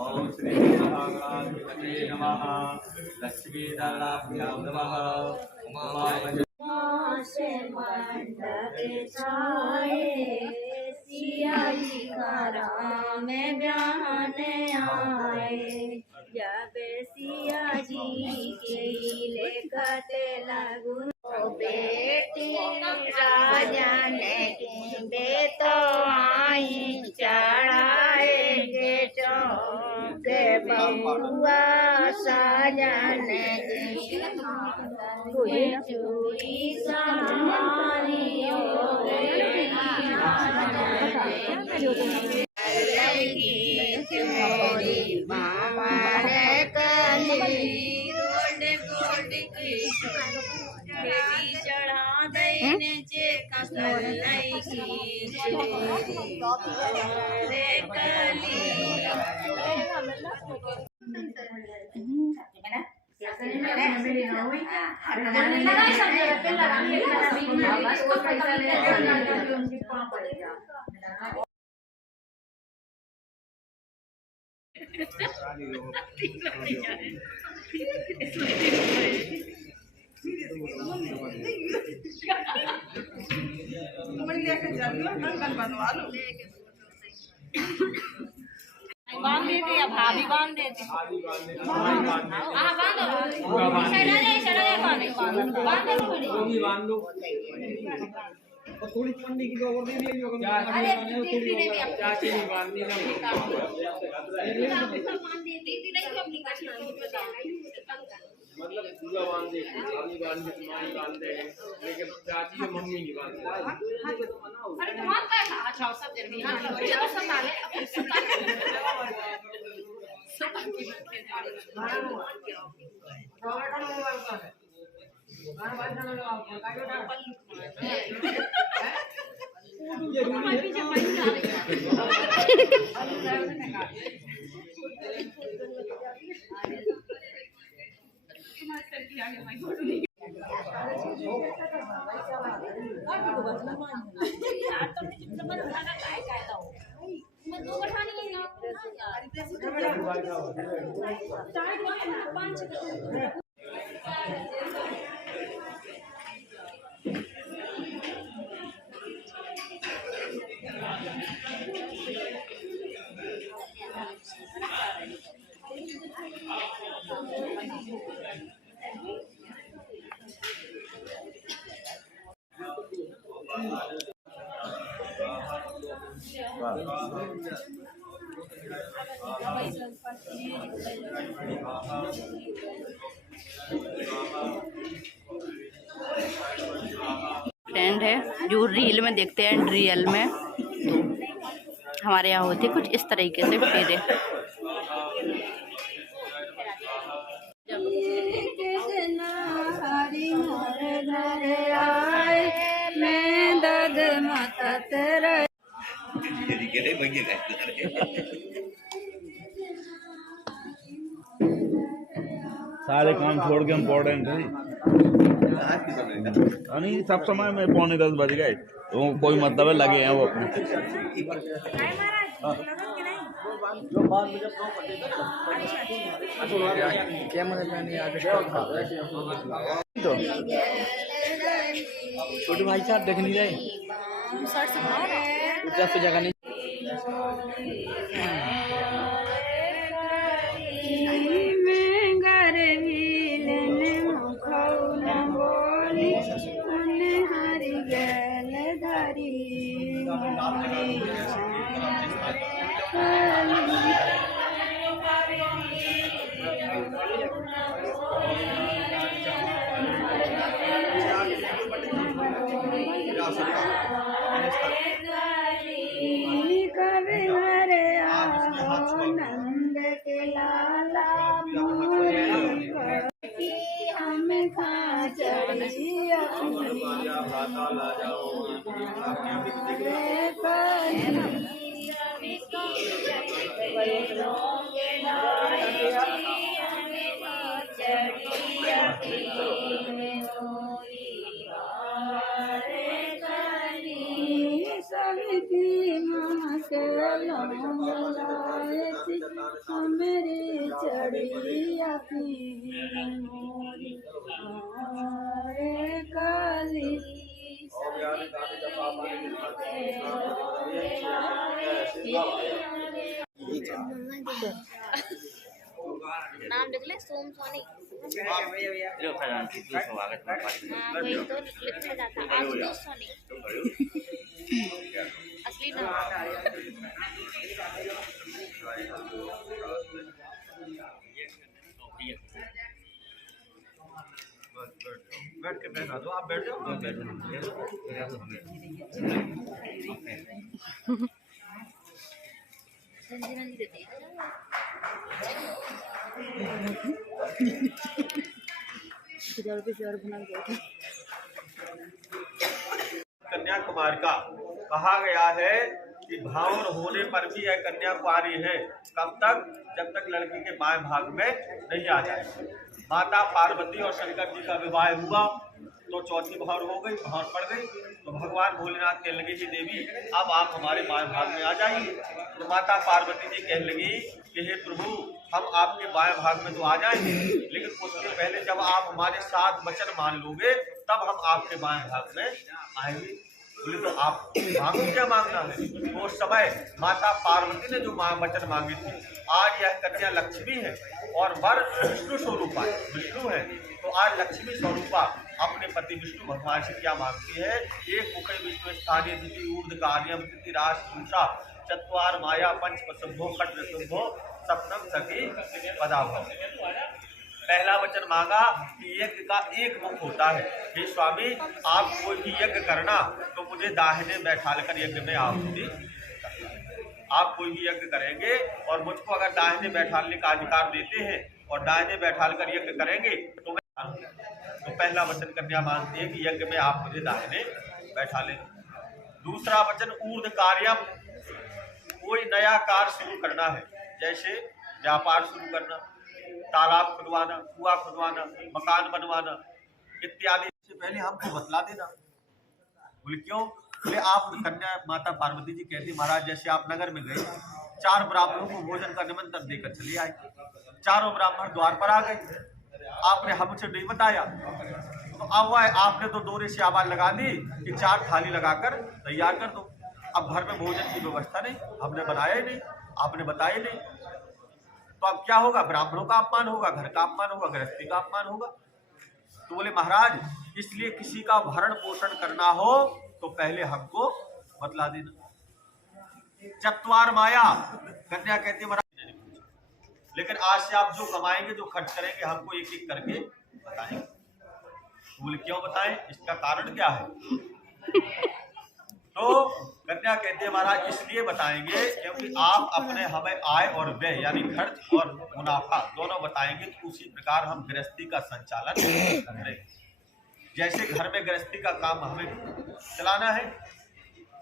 ओम श्री महागणाधिपतये नमः। लक्ष्मीनारायणाय नमः। मंडप छाए सिया जी का राम ब्याहन आए। जब सिया जी के लेखत लगू बेटी राजन के तो आई चढ़ाएंगे चौक बउआ साजन चूड़ी चढ़ा देने जे कसर बांध देती है भाभी बांध देती है थोड़ी पन्नी की और दे दियो चाची नहीं बांधनी ना मतलब पूरा बांध दे भाभी बांध दे माई बांध दे लेकिन चाची और मम्मी नहीं बांधते। अरे तुम्हारा क्या अच्छा सब जल्दी हां चलो सब डाले ट्रेंड है जो रील में देखते हैं रियल में हमारे यहाँ होती कुछ इस तरीके से फेरे। सारे काम छोड़ के इम्पोर्टेंट है नहीं सब समय में 9:45 बज गए तो कोई मतलब है लगे हैं वो अपने छोटे भाई साहब देख नहीं रहे जगह नहीं नंद के लाला हम खा चढ़िया सभी माँ के मेरे चढ़िया की मोरी काली नाम लिख ले सोम सोनी। स्वागत हाँ वही तो लिखा जाता आशुतोष सोनी असली नाम। बैठ के बैठा दो, आप बैठ जाओ। संजीवनी देते हैं। कन्याकुमारी का कहा गया है कि भावन होने पर भी यह कन्या कुमारी है, कब तक? जब तक लड़की के बाएं भाग में नहीं आ जाए। माता पार्वती और शंकर जी का विवाह हुआ तो चौथी भावर हो गई, भावर पड़ गई, तो भगवान भोलेनाथ कहने लगे कि देवी अब आप हमारे बाएं भाग में आ जाइए। तो माता पार्वती जी कहने लगी कि हे प्रभु हम आपके बाएं भाग में तो आ जाएंगे, लेकिन उसके पहले जब आप हमारे 7 वचन मान लोगे तब हम आपके बाएं भाग में आएंगे। बोले तो आप मांगो, क्या मांगना है? तो उस समय माता पार्वती ने जो वचन मांगी थी, आज यह कन्या लक्ष्मी है और वर विष्णु स्वरूपा विष्णु है, तो आज लक्ष्मी स्वरूपा अपने पति विष्णु भगवान से क्या मांगती है? एक मुखे विष्णु स्थानीय द्वितीय ऊर्ध कार्यम तृतीय रास पूषा चत्वार माया पंच पशुभो खट ऋतुभो सप्तम सखी पदाभव। पहला वचन मांगा कि यज्ञ का एक मुख होता है, हे स्वामी आप कोई भी यज्ञ करना तो मुझे दाहिने बैठाल कर यज्ञ में आहुति। आप कोई भी यज्ञ करेंगे और मुझको अगर दाहिने बैठालने का अधिकार देते हैं और दाहिने बैठाल कर यज्ञ करेंगे तो मैं। तो पहला वचन कन्या मांगती है कि यज्ञ में आप मुझे दाहिने बैठा लें। दूसरा वचन ऊर्ध्व कार्यम, कोई नया कार्य शुरू करना है, जैसे व्यापार शुरू करना, तालाब खुदवाना, कुआं खुदवाना, मकान बनवाना इत्यादि। से पहले हमको बतला देना। बोले क्यों? बोले आप कन्या माता पार्वती जी कहती महाराज जैसे आप नगर में गए, 4 ब्राह्मणों को भोजन का निमंत्रण देकर चले आए, चारों ब्राह्मण द्वार पर आ गए, आपने हमसे नहीं बताया, तो अब आपने तो दोरे से आवाज लगा दी कि 4 थाली लगाकर तैयार कर दो। अब घर में भोजन की व्यवस्था नहीं, हमने बनाया ही नहीं, आपने बताया नहीं, तो अब क्या होगा? ब्राह्मणों का अपमान होगा, घर का अपमान होगा, गृहस्थी का अपमान होगा। तो बोले महाराज इसलिए किसी का भरण पोषण करना हो तो पहले हमको बतला देना। चत्वार माया, कन्या कहती महाराज लेकिन आज से आप जो कमाएंगे जो खर्च करेंगे हमको एक एक करके बताएंगे। बोले क्यों बताएं? इसका कारण क्या है? तो कन्या कहते हैं महाराज इसलिए बताएंगे क्योंकि आप अपने हमें आय और व्यय यानी खर्च और मुनाफा दोनों बताएंगे, तो उसी प्रकार हम गृहस्थी का संचालन करेंगे। जैसे घर में गृहस्थी का काम हमें चलाना है,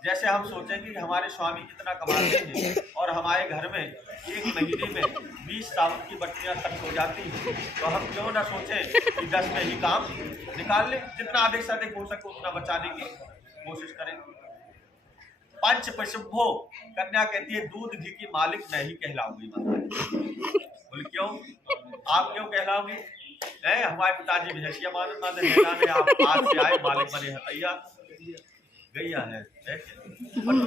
जैसे हम सोचेंगे कि हमारे स्वामी कितना कमाते हैं और हमारे घर में एक महीने में 20 साबुन की बट्टियां खर्च हो जाती हैं, तो हम क्यों ना सोचें कि 10 में ही काम निकाल लें, जितना अधिक से अधिक हो सके उतना बचाने की कोशिश करें। पंच पशुभो, कन्या कहती है दूध घी की मालिक मैं ही कहलाऊंगी महाराज। बोले क्यों? आप क्यों कहलाओगी? हमारे पिताजी भैंसिया माने आप आज से आए मालिक बने हतैया गैया है दूध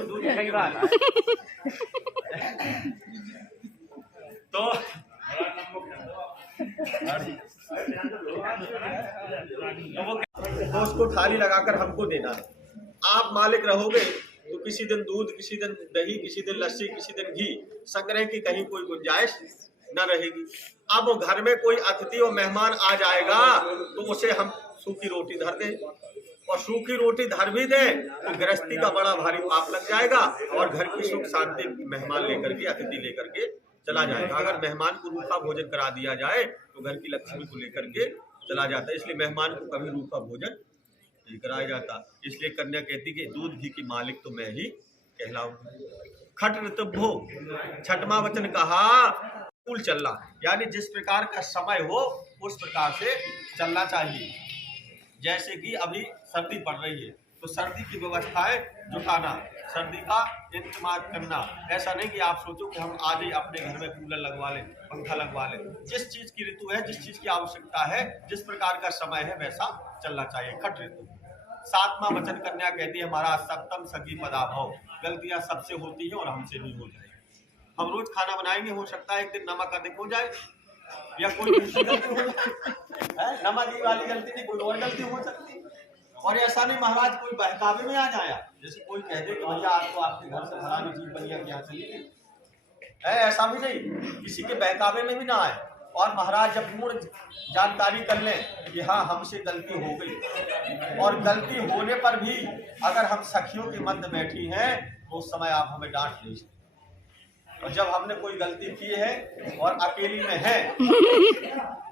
तो उसको थाली लगाकर हमको देना है। आप मालिक रहोगे तो किसी दिन दूध, किसी दिन दही, किसी दिन लस्सी, किसी दिन घी संग्रह की कहीं कोई गुंजाइश न रहेगी। अब घर में कोई अतिथि और मेहमान आ जाएगा तो उसे हम सूखी रोटी धर दें, और सूखी रोटी धर भी दें तो गृहस्थी का बड़ा भारी पाप लग जाएगा और घर की सुख शांति मेहमान लेकर के, अतिथि लेकर के चला जाएगा। अगर मेहमान को रूखा भोजन करा दिया जाए तो घर की लक्ष्मी को लेकर के चला जाता है, इसलिए मेहमान को कभी रूखा भोजन नहीं कराया जाता। इसलिए कन्या कहती कि दूध घी की मालिक तो मैं ही कहलाऊंगी। खट ऋतुभो, छठवां वचन कहा अनुकूल चलना, यानी जिस प्रकार का समय हो उस प्रकार से चलना चाहिए। जैसे कि अभी सर्दी पड़ रही है तो तो सर्दी की व्यवस्थाएं जुटाना, सर्दी का इंतजाम करना। ऐसा नहीं कि आप सोचो कि हम आज ही अपने घर में कूलर लगवा लें, पंखा लगवा लें। जिस चीज की ऋतु है, जिस चीज की आवश्यकता है, जिस प्रकार का समय है, वैसा चलना चाहिए। खट ऋतु। सातवां वचन कन्या कहती है महाराज सप्तम सखी पदाभव, गलतियां सबसे होती है और हमसे भी हो जाएगी। हम रोज खाना बनाएंगे, हो सकता है एक दिन नमक अधिक हो जाए या कोई दूसरी गलती हो जाए, नमक वाली गलती नहीं, कोई और गलती हो सकती है। और ऐसा नहीं महाराज कोई बहकावे में आ जाया, जैसे कोई कह दे कि भैया आपको आपके घर से फलानी चीज बनी है, यहाँ चली है, ऐसा भी नहीं, किसी के बहकावे में भी ना आए। और महाराज जब पूर्ण जानकारी कर लें कि हाँ हमसे गलती हो गई, और गलती होने पर भी अगर हम सखियों के मध्य बैठी हैं तो उस समय आप हमें डांट नहीं सकते। और जब हमने कोई गलती की है और अकेली में है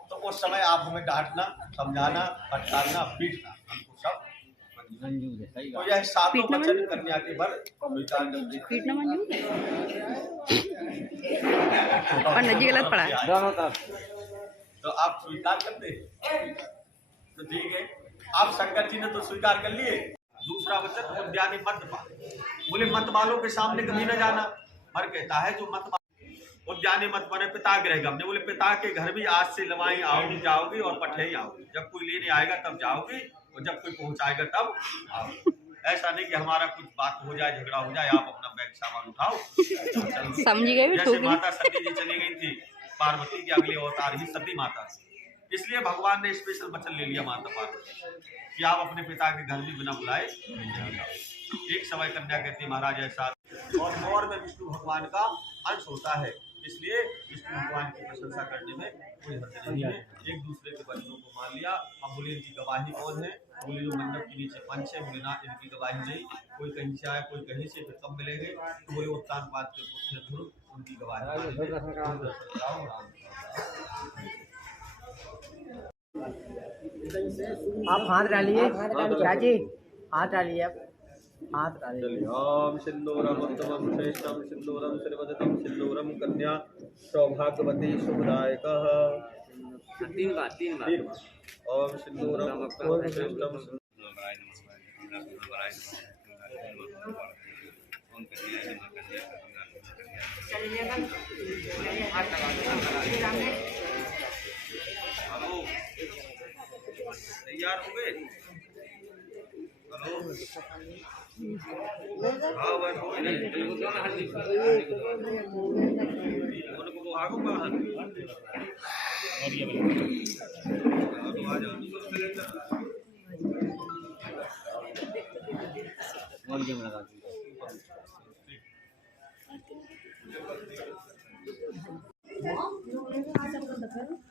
तो उस समय आप हमें डांटना, समझाना, फटकारना, पीटना, हमको सब मंजूर है। तो यह सातों वचन कन्या के वर स्वीकार करते हैं। पीटना मंजूर है और नजी गलत पड़ा है दोनों तरफ। तो आप स्वीकार करते हैं तो ठीक है, आप शंकर जी ने तो स्वीकार कर लिए। दूसरा वचन उद्यानी मद्यपान, बोले मत वालों के सामने कभी न जाना। हर कहता है जो मत उद्यानी मत बने पिता गृह हमने, बोले पिता के घर भी आज से लवाई आओगी जाओगी और पठे ही आओगी। जब कोई लेने आएगा तब जाओगी और जब कोई पहुंचाएगा तब आओगी। ऐसा नहीं कि हमारा कुछ बात हो जाए, झगड़ा हो जाए, आप अपना बैग सामान उठाओ समझी गए। जैसे माता सती जी चली गई थी, पार्वती के अगले अवतार ही सती माता थी, इसलिए भगवान ने स्पेशल वचन ले लिया माता पार्वती कि आप अपने पिता के घर भी बिना बुलाए नहीं जाओ। एक समय कन्या कहती महाराज ऐसा, और मोर में विष्णु भगवान का अंश होता है, इसलिए विष्णु भगवान की प्रशंसा करने में कोई हद नहीं है। एक दूसरे के वचनों को मान लिया। अब बोले इनकी गवाही कौन है, बोले जो मंडप के नीचे पंच है, बोले ना इनकी गवाही नहीं, कोई कहीं से आए कोई कहीं से, फिर कब मिलेंगे, तो बोले उत्तान पाद के पुत्र ध्रुव, उनकी गवाही। आप हाथ डालिए चाची, हाथ डालिए आप, हाथ डालिए। ओम सिंदूरम उत्तमम श्रेष्ठम सिंदूरम श्रीवदतम सिंदूरम कन्या सौभाग्यवती शुभदायकः। तीन बार ओम सिंदूरम उत्तमम श्रेष्ठम तैयार हो गए। हाँ बस हो गए। उनको आगो बाहर और ये आ जाओ और गेम लगा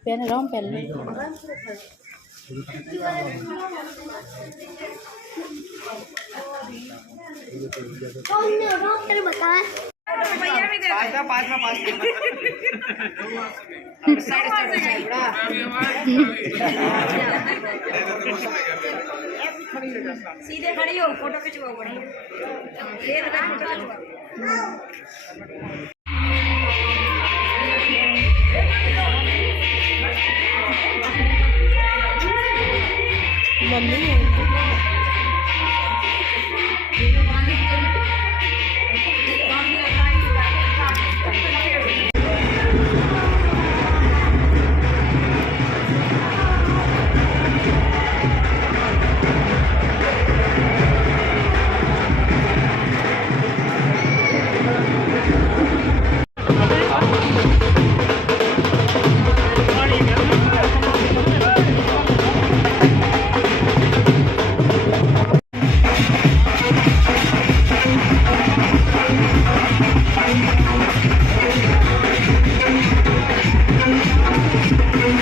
पहन रहा हूँ पहले सीधे खड़ी हो, फोटो खिंचवाओ बढ़िया।